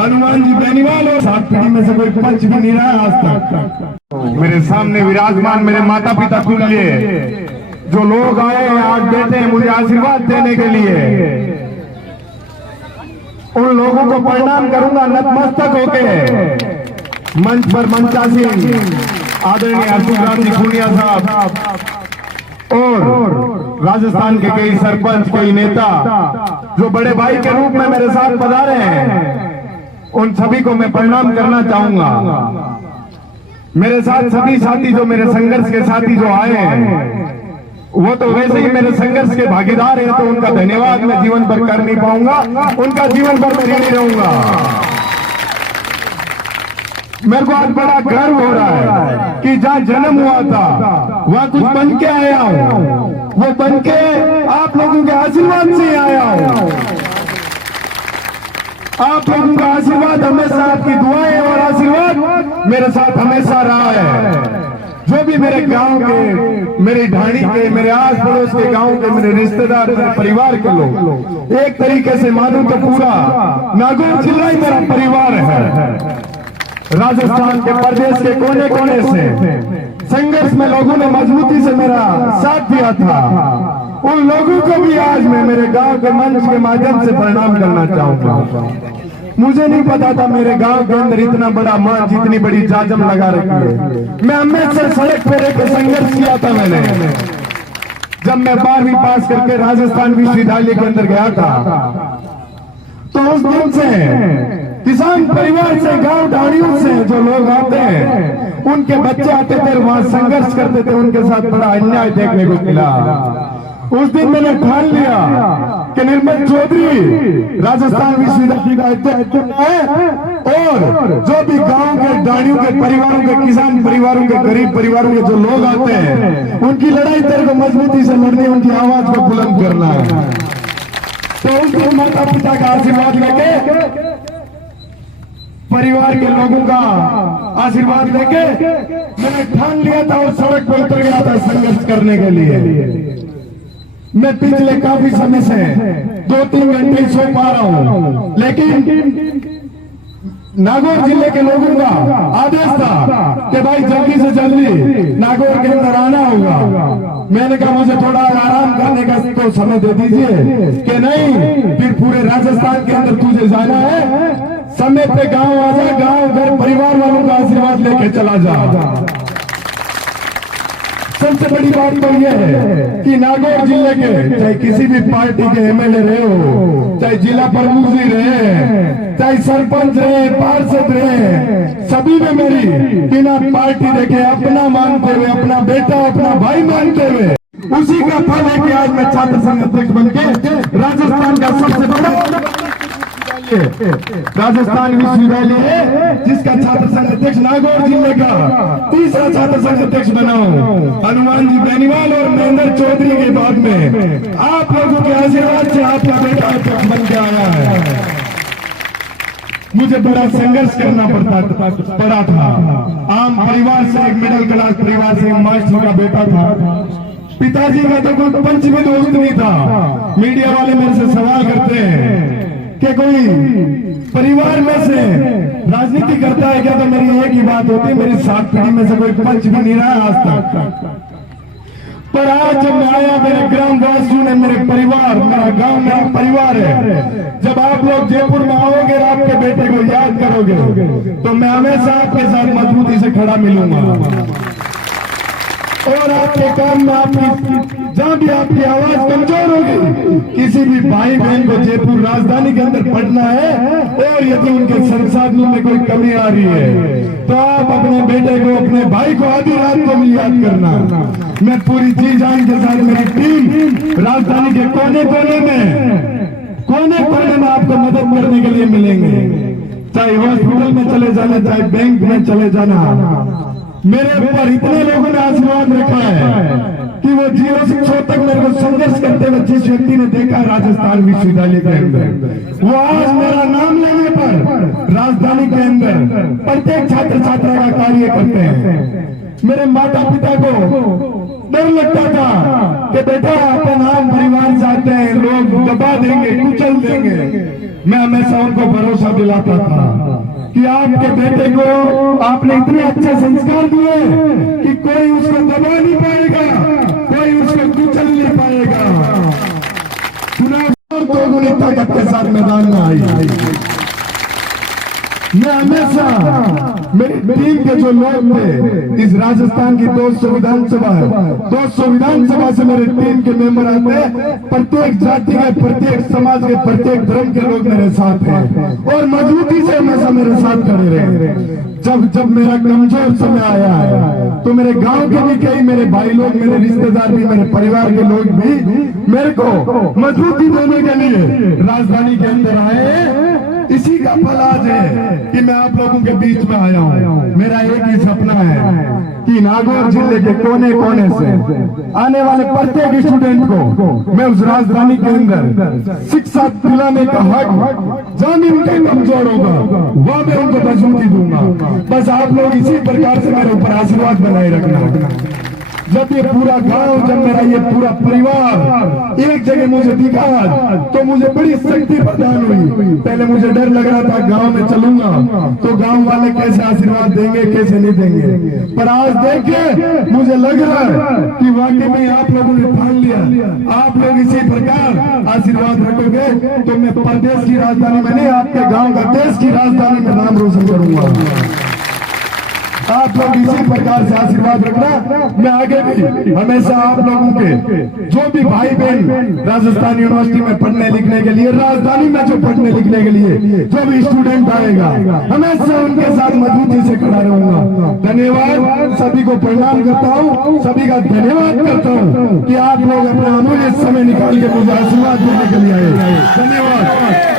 हनुमान जी बेनीवाल और 7 पीढ़ी में से कोई पंच भी नहीं रहा आज तक। मेरे सामने विराजमान मेरे माता पिता तुल्य जो लोग आए हैं आज बैठे हैं मुझे आशीर्वाद देने के लिए, उन लोगों को प्रणाम करूंगा नतमस्तक होके। मंच पर मंचासीन आदरणीय हर्षुराज जी खूनिया साहब और राजस्थान के कई सरपंच कई नेता जो बड़े भाई के रूप में मेरे साथ पधारे हैं, उन सभी को मैं प्रणाम करना चाहूंगा। मेरे साथ सभी साथी जो मेरे संघर्ष के साथी जो आए हैं वो तो वैसे ही मेरे संघर्ष के भागीदार हैं, तो उनका धन्यवाद मैं जीवन भर कर नहीं पाऊंगा, उनका जीवन भर मैं ऋणी रहूंगा। मेरे को आज बड़ा गर्व हो रहा है कि जहां जन्म हुआ था वहां कुछ बन के आया हूं, वो बन के आप लोगों के आशीर्वाद से आया हूं। आप लोगों का आशीर्वाद हमेशा, आपकी दुआएं और आशीर्वाद मेरे साथ हमेशा रहा है। जो भी मेरे गांव के, मेरी ढाणी के, मेरे आस पड़ोस के गांव के, मेरे रिश्तेदार, मेरे परिवार के लोग, एक तरीके से मानूं तो पूरा नागौर जिला ही मेरा परिवार है। राजस्थान के प्रदेश के कोने कोने से संघर्ष में लोगों ने मजबूती से मेरा साथ दिया था, उन लोगों को भी आज मैं मेरे गांव के मंच के माध्यम से प्रणाम करना चाहूंगा। मुझे नहीं पता था मेरे गांव के अंदर इतना बड़ा मंच, इतनी बड़ी जाजम लगा रखी है। मैं हमेशा सड़क पर एक संघर्ष किया था मैंने। जब मैं 12वीं पास करके राजस्थान विश्वविद्यालय के अंदर गया था तो उस दिन से किसान परिवार से, गांव ढाणियों से जो लोग आते हैं उनके बच्चे आते थे, वहां संघर्ष करते थे, उनके साथ बड़ा अन्याय देखने को मिला। उस दिन मैंने ठान लिया कि निर्मल चौधरी राजस्थान विश्वविद्यालय का अध्यक्ष है और जो भी गांव के ढाणियों के परिवारों के, किसान परिवारों के, गरीब परिवारों के जो लोग आते हैं उनकी लड़ाई तेरे को मजबूती से लड़नी, उनकी आवाज को बुलंद करना है। तो उनके माता पिता का आशीर्वाद लेके, परिवार के लोगों का आशीर्वाद लेके मैंने ठान लिया था और सड़क पर उतर गया था संघर्ष करने के लिए। मैं पिछले काफी समय से 2-3 घंटे सो पा रहा हूं, लेकिन नागौर जिले के लोगों का आदेश था कि भाई जल्दी से जल्दी नागौर के अंदर आना होगा। मैंने कहा मुझे थोड़ा आराम करने का तो समय दे दीजिए कि नहीं, फिर पूरे राजस्थान के अंदर तुझे जाना है, समय पे गांव आ जा, गांव घर परिवार वालों का आशीर्वाद लेके चला जा। सबसे बड़ी बात तो यह है कि नागौर जिले के चाहे किसी भी पार्टी के एमएलए रहे हो, चाहे जिला प्रमुख जी रहे, चाहे सरपंच रहे, पार्षद रहे, सभी में मेरी बिना पार्टी देखे अपना मानते हुए, अपना बेटा अपना भाई मानते हुए, उसी का फल है कि आज मैं छात्र संघ अध्यक्ष बन के राजस्थान का सबसे बड़ा राजस्थान विश्वविद्यालय है जिसका छात्र संघ अध्यक्ष नागौर जिले का तीसरा छात्र संघ अध्यक्ष बना हूं। हनुमान जी बेनीवाल और महेंद्र चौधरी के बाद में आप लोगों के आशीर्वाद से आपका बेटा अध्यक्ष बन के आया है। मुझे बड़ा संघर्ष करना पड़ा था। आम परिवार से, एक मिडिल क्लास परिवार से, मास्टर का बेटा था। पिताजी का तो कोई पंच भी दोस्त नहीं था। मीडिया वाले मेरे से सवाल करते हैं कि कोई परिवार में से राजनीति करता है क्या, तो मेरी एक ही बात होती है, मेरी 7 पीढ़ी में से कोई पंच भी नहीं रहा आज तक। पर आज जब मैं आया, मेरे ग्रामवासियों ने, मेरे परिवार, मेरा गांव मेरा परिवार है, जब आप लोग जयपुर में आओगे और आपके बेटे को याद करोगे तो मैं हमेशा आपके साथ मजबूती से खड़ा मिलूंगा और आपके काम में, आपकी जहां भी आपकी आवाज कमजोर होगी, किसी भी भाई बहन को जयपुर राजधानी के अंदर पढ़ना है और यदि उनके संसाधनों में कोई कमी आ रही है तो आप अपने बेटे को, अपने भाई को आधी रात को भी याद करना। मैं पूरी जी जान के साथ, मेरी टीम राजधानी के कोने कोने में आपको मदद करने के लिए मिलेंगे, चाहे हॉस्पिटल में चले जाना, चाहे बैंक में चले जाना। मेरे ऊपर इतने लोगों ने आशीर्वाद रखा है कि वो 0 से 100 तक मेरे को संघर्ष करते हुए जिस व्यक्ति ने देखा राजस्थान विश्वविद्यालय के अंदर, वो आज मेरा नाम लेने पर राजधानी के अंदर प्रत्येक छात्र छात्रा का कार्य करते हैं। मेरे माता पिता को डर लगता था कि बेटा अपन आम परिवार से आते हैं, लोग दबा देंगे, कुचल देंगे। मैं हमेशा उनको भरोसा दिलाता था कि आपके बेटे को आपने इतने अच्छे संस्कार दिए कि कोई उसको दबा नहीं पाएगा, कोई उसको कुचल नहीं पाएगा। चुनाव और दोगुनी ताकत के साथ मैदान में आई। मैं हमेशा मेरी टीम के जो लोग थे, इस राजस्थान की 200 विधानसभा है, 200 विधानसभा से मेरे टीम के मेंबर आते हैं। प्रत्येक जाति के, प्रत्येक समाज के, प्रत्येक धर्म के लोग मेरे साथ हैं और मजबूती से हमेशा मेरे साथ खड़े रहे। जब मेरा कमजोर समय आया है तो मेरे गांव के भी कई मेरे भाई लोग, मेरे रिश्तेदार भी, मेरे परिवार के लोग भी मेरे को मजबूती देने के लिए राजधानी के अंदर आए। इसी का फल आज है कि मैं आप लोगों के बीच में आया हूँ। मेरा एक ही सपना है कि नागौर जिले के कोने कोने से आने वाले प्रत्येक स्टूडेंट को मैं उस राजधानी के अंदर शिक्षा दिलाने का हक, जहाँ भी उनका कमजोर होगा वहाँ मैं उनको मजबूती दूंगा। बस आप लोग इसी प्रकार से मेरे ऊपर आशीर्वाद बनाए रखना। जब ये पूरा गांव, जब मेरा ये पूरा परिवार एक जगह मुझे दिखा तो मुझे बड़ी शक्ति प्रदान हुई। पहले मुझे डर लग रहा था गांव में चलूंगा तो गांव वाले कैसे आशीर्वाद देंगे, कैसे नहीं देंगे, पर आज देख के मुझे लग रहा है कि वाकई में आप लोगों ने ठान लिया। आप लोग इसी प्रकार आशीर्वाद रखोगे तो मैं प्रदेश की राजधानी में नहीं, आपके गाँव का, देश की राजधानी में नाम रोशन करूंगा। आप लोग इसी प्रकार से आशीर्वाद रखना। मैं आगे भी हमेशा आप लोगों के जो भी भाई बहन राजस्थान यूनिवर्सिटी में पढ़ने लिखने के लिए, राजधानी में जो पढ़ने लिखने के लिए जो भी स्टूडेंट आएगा, हमेशा उनके साथ मजबूती से खड़ा रहूंगा। धन्यवाद, सभी को प्रणाम करता हूँ, सभी का धन्यवाद करता हूँ कि आप लोग अपना अमूल्य समय निकाल के मुझे आशीर्वाद देने के लिए आए। धन्यवाद।